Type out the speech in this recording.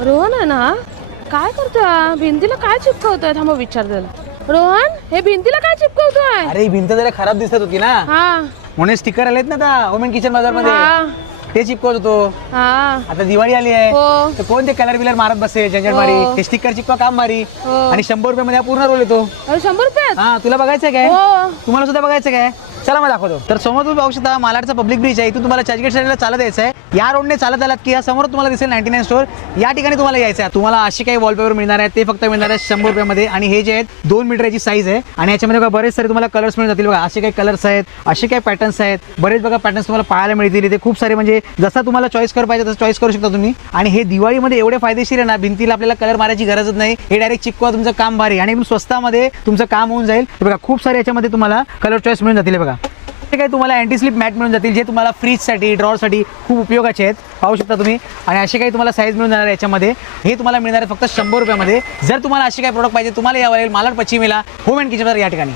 रोहन आहे ना? काय करतोय? भिंतीला काय चिपकवतोय? थांबा विचार त्याला रोहन हे भिंतीला काय चिपकवतोय? अरे ही भिंत जरा खराब दिसत होती ना? हा. म्हणून स्टिकर आलेत ना आता वुमेन किचन बाजार हा. मध्ये ते चिपकवत होतो. हा. आता दिवाळी आली आहे. हो. तर कोण ते कलर बिलर मारत बसेल झंझट मारी? हो. ते स्टिकर चिपका काम मारी. हो. आणि शंभर रुपये मध्ये हा पूर्ण रोल येतो. अरे शंभर रुपयात हा तुला बघायचं काय? हो. तुम्हाला सुद्धा बघायचं काय? चला मग दाखवतो. तर समोर तुम्ही पाहू शकता मालाडचा पब्लिक ब्रिज आहे. इथून तुम्हाला चर्चगेट साईडला चालत यायचं आहे या रोडने चालत आलात की या समोर तुम्हाला दिसेल नाईन्टी नाईन स्टोर या ठिकाणी तुम्हाला यायचं आहे. तुम्हाला असे काही वॉलपेपर मिळणार आहेत. ते फक्त मिळणार आहे शंभर रुपयामध्ये. आणि हे जे आहेत दोन मीटर याची साईज आहे. आणि याच्यामध्ये बघा बरेच सारे तुम्हाला कलर्स मिळून जातील. बघा असे काही कलर्स आहेत असे काही पॅटर्न्स आहेत. बरेच बघा पॅटर्न्स तुम्हाला पाहायला मिळतील. इथे खूप सारे म्हणजे जसा तुम्हाला चॉईस कर पाहिजे तसं चॉईस करू शकता तुम्ही. आणि हे दिवाळीमध्ये एवढे फायदेशीर आहे ना भिंतीला आपल्याला कलर मारायची गरजच नाही. हे डायरेक्ट चिपकवा तुमचं काम भारी. आणि स्वस्तामध्ये तुमचं काम होऊन जाईल. बघा खूप सारे याच्यामध्ये तुम्हाला कलर चॉईस मिळून जातील बघा. असे काही तुम्हाला अँटी स्लिप मॅट मिळून जातील जे तुम्हाला फ्रीजसाठी ड्रॉरसाठी खूप उपयोगाचे आहेत. पाहू शकता तुम्ही. आणि असे काही तुम्हाला साईज मिळून जाणार याच्यामध्ये. हे तुम्हाला मिळणार आहे फक्त शंभर रुपयामध्ये. जर तुम्हाला असे काही प्रोडक्ट पाहिजे तुम्हाला यावं लागेल. मालाड पश्चिमेला होम अँड किचन या ठिकाणी.